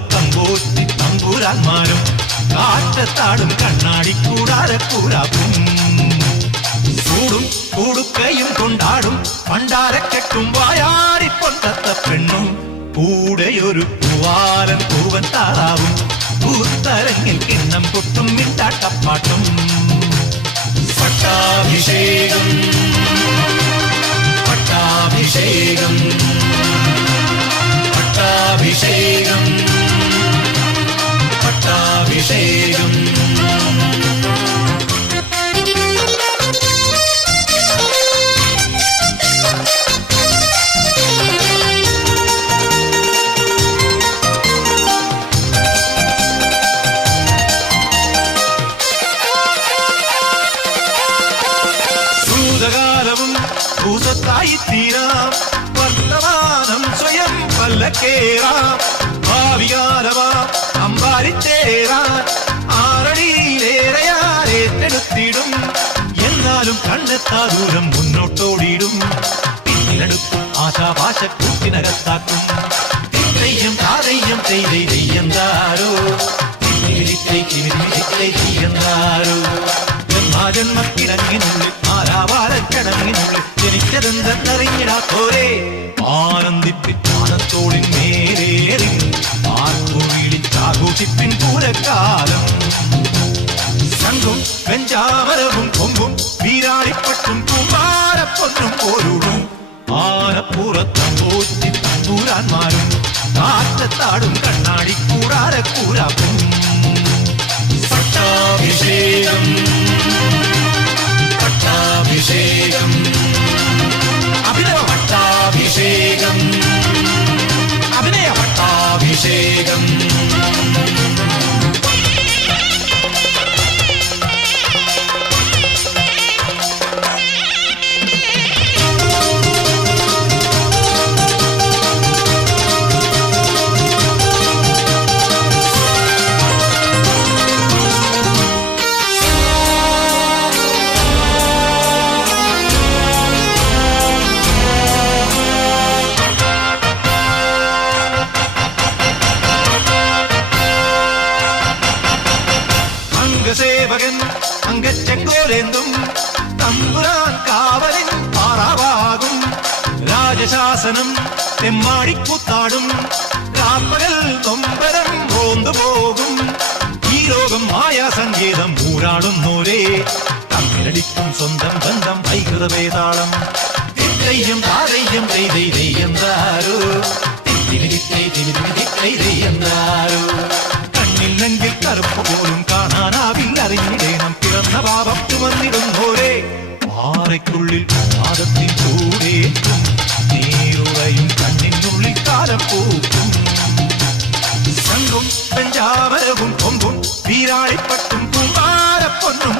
ആനപ്പുറത്തമ്പോറ്റി തമ്പുരാന്മാരും കാറ്റത്താടും കണ്ണാടി കൂടാരക്കൂരാക്കും ചൂടും കൂടുക്കയും കൊണ്ടാടും പണ്ടാരക്കെട്ടും വായാടി പൊട്ടത്ത പെണ്ണും കൂടെയൊരു പൂവാലൻ പൂവൻ താറാവും പൂത്തരങ്ങിൽ കിണ്ണം പൊട്ടും മിണ്ടാട്ടപ്പാട്ടും പട്ടാഭിഷേകം പട്ടാഭിഷേകം പട്ടാഭിഷേകം പട്ടാഭിഷേകം ഭൂതകാലവും ഭൂതത്തായി തീരാം വർത്തമാനം സ്വയം പല്ലക്കേറാം ഭാവികാലമാ അമ്പാരിച്ചേരാൻ ആറടിയിലേറെയാരേറ്റെടുത്തിടും എന്നാലും കണ്ടെത്താ ദൂരം മുന്നോട്ടോടിയിടും പിന്നിലെടുക്കും ആശാപാശക്കൂട്ടിനകത്താക്കും തെയ്യം താതെയ്യം തെയ്യെന്താരോ എന്താരോ ജന്മക്കിടങ്ങിനുള്ളിൽ ആരാവാരക്കിടങ്ങിനുള്ളിൽ ജനിച്ചതെന്തെന്നറിഞ്ഞിടാത്തോരേ ആനന്ദിപ്പിച്ചാനത്തോളിൻ നേരേറി ആർക്കുവിളിച്ചാഘോഷിപ്പിൻ പൂരക്കാലം ശംഖും വെഞ്ചാമരവും കൊമ്പും വീരാളിപ്പട്ടും കുമാരപ്പൊന്നും പോരുടും ആനപ്പുറത്തമ്പോറ്റി തമ്പുരാന്മാരും കാറ്റത്താടും കണ്ണാടി കൂടാരക്കൂരാക്കും പട്ടാഭിഷേകം പട്ടാഭിഷേകം അഭിനയ പട്ടാഭിഷേകം അഭിനയ പട്ടാഭിഷേകം സേവകൻ അംഗച്ചെങ്കോലെന്തും തമ്പുരാൻ കാവലൻ പാറാവാകും രാജശാസനം തെമ്മാടിക്കൂത്താടും രാപ്പകൽ നൊമ്പരം റോന്തുപോകും ഈ ലോകം മായാസങ്കേതം ഊരാടുന്നോരേ തമ്മിലടിക്കും സ്വന്തം ബന്ധം വൈകൃതവേതാളം തെയ്യം താതെയ്യം തെയ്യെന്താരോ തെയ്യെന്താരോ കണ്ണില്ലെങ്കിൽ കറുപ്പ് പോലും കാണാനാവില്ല അറിഞ്ഞിടേണം പിറന്ന പാപം ചുമന്നിടുന്നോരേ പാറയ്ക്കുള്ളിൽ പാദത്തിൻ ചൂടേറ്റും നീറുകയും കണ്ണിനുള്ളിൽ കാലം പൂക്കും ശംഖും പെഞ്ചാമരവും കൊമ്പും വീരാളിപ്പട്ടും കുമാരപ്പൊന്നും